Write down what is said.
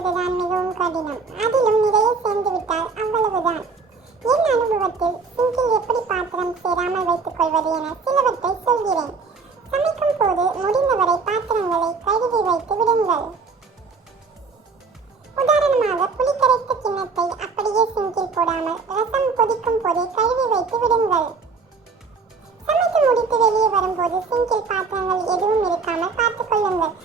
வைப்பதுதான் மிகவும் கடினம். அதிலும் நிறைய சேர்ந்து விட்டால் அவ்வளவுதான். என் அனுபவத்தில் சிங்கில் எப்படி பாத்திரம் சேராமல் வைத்துக் கொள்வது என சிலவற்றை சொல்கிறேன். சமைக்கும் போது முடிந்தவரை பாத்திரங்களை கழுவி வைத்து விடுங்கள். உதாரணமாக, புளி கரைத்த கிண்ணத்தை அப்படியே சிங்கில் போடாமல் ரசம் கொதிக்கும் போதே கழுவி வைத்து விடுங்கள். சமைத்து முடித்து வெளியே வரும்போது சிங்கில் பாத்திரங்கள் எதுவும் இருக்காமல் பார்த்துக் கொள்ளுங்கள்.